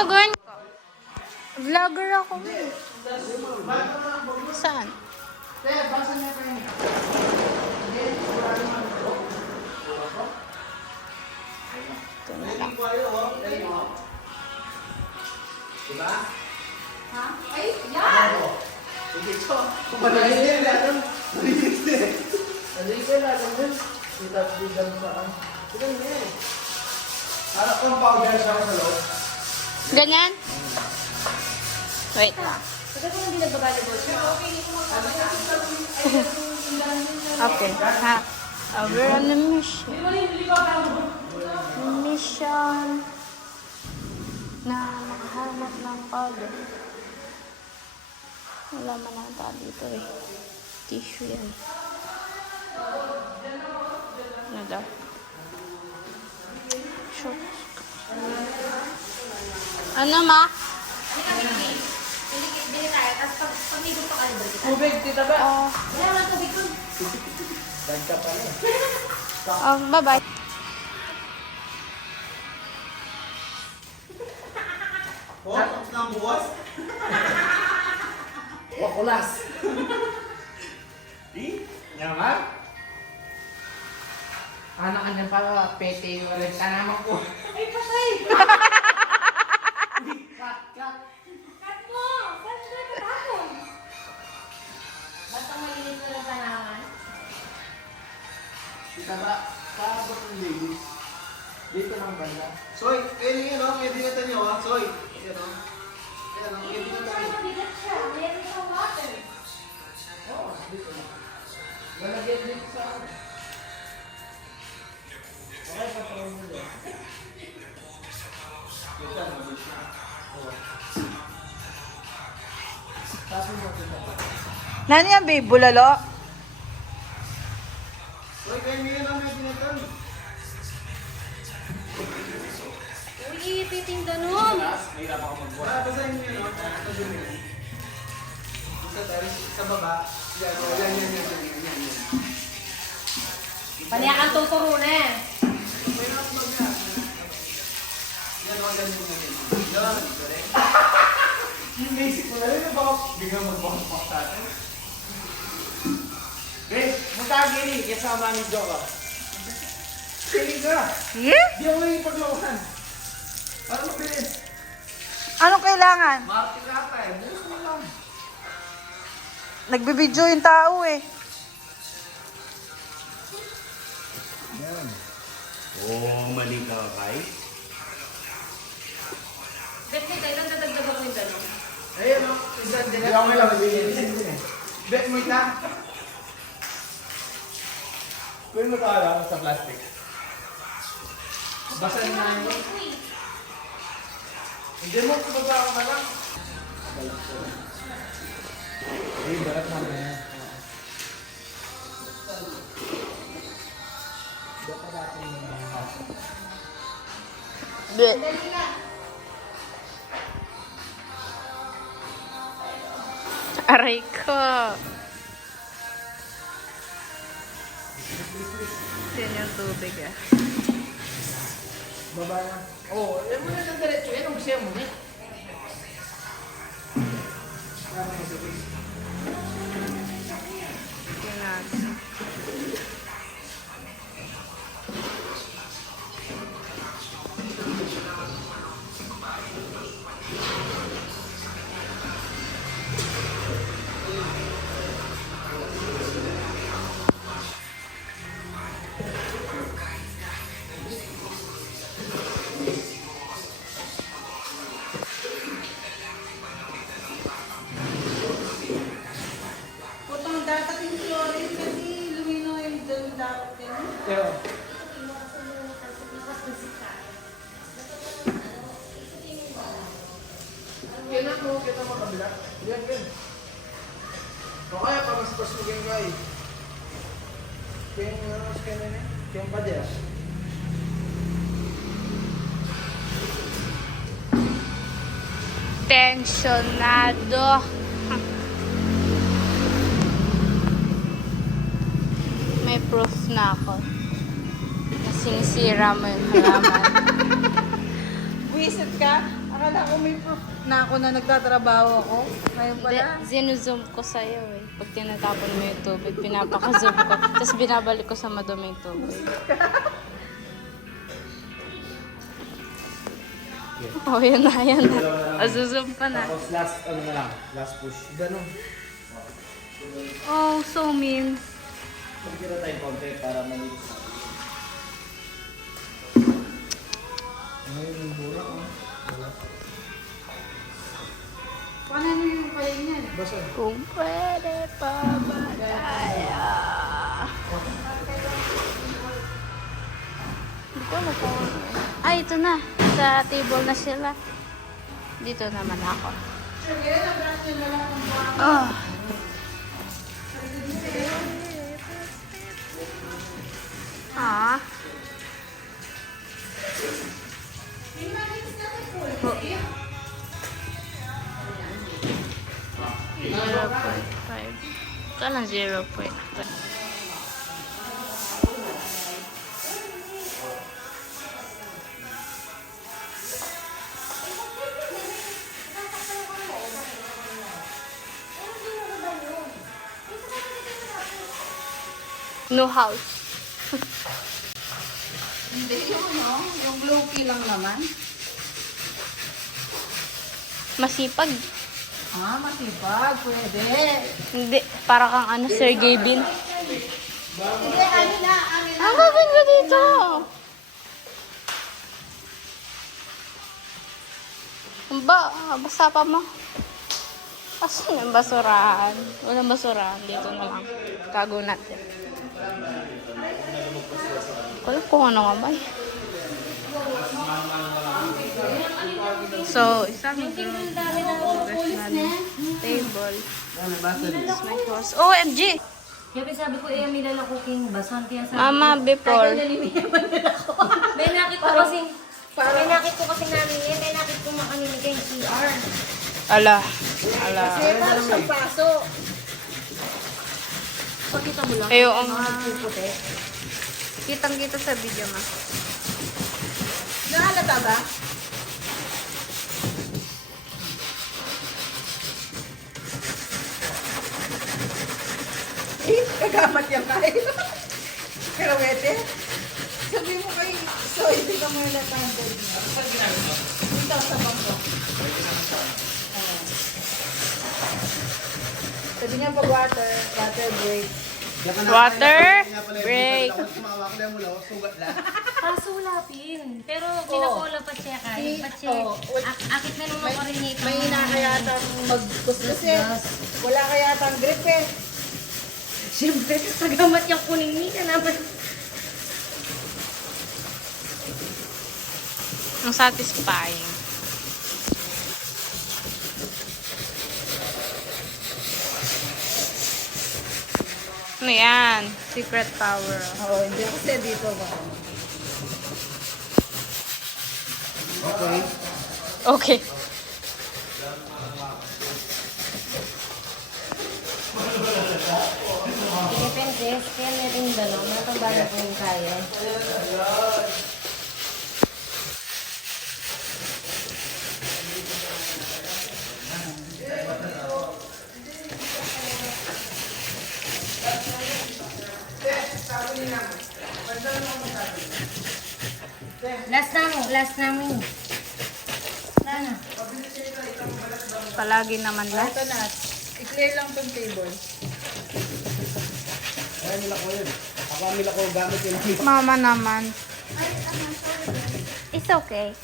gagawin ko? Vlogger ako. Saan? Diba? Ha? Ay, yan! Dito. Kumalayin din natin. Nalilig kayo natin din. Kita-kita saan. Ito niya eh. Harap kong powder siya sa loob. Ganyan? Wait lang. Kasi kung hindi nagbabalibol siya, okay, hindi ko Okay. Ha. We're on the mission. Mission na makahanap ng powder. Wala man ang tao dito eh. Tissue yan. Ano daw? Short. Ano, Ma? Hindi tayo, tapos pag may gusto ka, libre kita. Tubig, tita ba? Wala lang tubig ko. Dagka pa rin. Bye-bye. Oh, tapos na ang buwas? Wakulas. Di? Naman? Anak ka niyan para pete yung rin. Tanaman ko. Ay, patay! Cut, cut. Cut mo! Cut mo na tapon! Basta malinis na lang tanaman. Kita ba? Paabot ng ladies. Dito lang banda. Soy, pwede yun o. Pwede na tanyo o. Soy. Yan o. Yan o. Pwede na Pero tanyo. mabigat siya. Meron siyang water. Oo, dito na. Lalagyan dito sa ano. Okay, patrol mo dyan. Dito na, dito na. Oo. Tapos mo dito. Nani yan, babe? Bulalo? Soy, kaya ngayon ang may binatan. Uy, piting ganun. Mahirap ako magbuhat. Basahin mo yun o. Ito din yun. Isa tayo sa baba. Yan, yan. Paniyakan tuturo na eh. Mahirap mag-yan. Yan o, ganyan mo yun. Yan, correct. Yung basic mo na rin, baka biglang mag-box sa atin. Babe, magkagiri, kasama ni Jowa. Piling ka. Yeah? Di ako yung paglawahan. Para mabilis. Anong kailangan? Martin ata eh. Bukas mo lang. Nagbibidyo yung tao eh. Yan. Oh, mali ka, Kai. Bet mo tayo, dadagdagan ko yung ganun. Ayun o. Isang dyan. Di ako may lang. Bet mo ita. Pwede mo ito sa plastic. Basa na yun. Hindi mo kumaba ako na lang. Ay, barat na yan. Bleh. Aray ko. Yan yung tubig ah. Baba na. Oo, yan mo na ng diretso. Yan ang gusto mo eh. Yan natin. Putang datating Flores kasi lumino yung dating. Pero, kailan mo kita makabila? Yan, yan. O kaya pa mas pas mo kayong kay. Kaya nga mas kaya na kaya pa dyan. Tensionado. May proof na ako. Nasingsira mo yung halaman. Buwisit ka? Akala ko may proof na ako na nagtatrabaho ako. Ngayon Hindi, pala. zinuzoom ko sa'yo eh. Pag tinatapon mo yung tubig, pinapaka-zoom ko. Tapos binabalik ko sa maduming tubig. Oh, yan na, yan na. Azuzoom pa na. Tapos last, ano na lang, last push. Ganun. Oh, so mean. Magkira tayo konti para malinis. Paano yung kayo niyan? Kung pwede pa ba kaya? Hindi ko alam kung ano eh. Ay, ito na. Sa table na sila. Dito naman ako. Oh. Ah. Oh. 0.5. Ito lang 0.5. No house. Hindi yung ano, yung low key lang naman. Masipag. Ah, masipag. Pwede. Hindi. Para kang ano, Sergey Bin. Hindi, amin na. Ang gaganda dito. Basta pa mo. Asan yung basurahan? Walang basurahan. Dito na lang. Tago natin. Alam ko ano nga ba eh. So, isang table. This is my house. OMG! Kaya sabi ko, Mila na cooking basan. Kaya sabi Mama, before. may nakit ko kasi namin yan. May nakit ko makaninigay yung CR. Ala. Ala. Kasi parang magpasok. Pakita mo lang. Ayo, ang Puputi. kitang-kita sa video ma. Nahalata ba? Kagamat yan kayo. Karawete. Sabi mo kay Soy, hindi ka mo yung latanda. Dito sa bangko. Sabi niya pag water break. Water break. Pasulapin. Pero pinakola pa siya kahit. Akit na naman ko rin ito. May hinakayatang magkuskus eh. Wala kayatang grip eh. Siyempre, magamat yung kuning nila naman. Ang satisfying. Ano yan? Secret power. Oo, hindi kasi dito ba? Okay. Depende. Kaya meron dalaw. Matambala ko yung kaya. Last namin. Sana. Palagi naman Ito last. na. I-clear lang tong table. Ay, nila ko yun. Ako ang nila ko gamit yun. Mama naman. It's okay.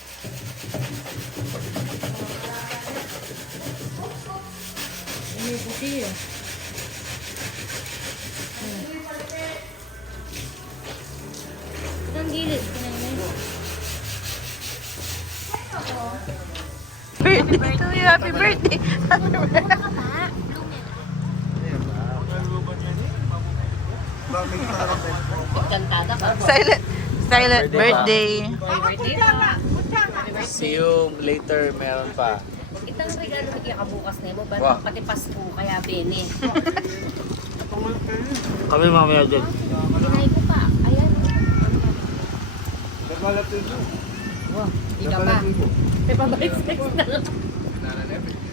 May puti eh. Ang gilid. Birthday to you. Happy birthday. Kantada ka. Silent birthday. See you later, meron pa. Itang regalo na kaya kabukas na mo. Wow. Pati Pasko kaya bene. Kami mamaya dyan. Hinay ko pa. Ayan. Nagkalat yun. Wow, ikaw pa. May pabalik sex na lang. Nananep eh.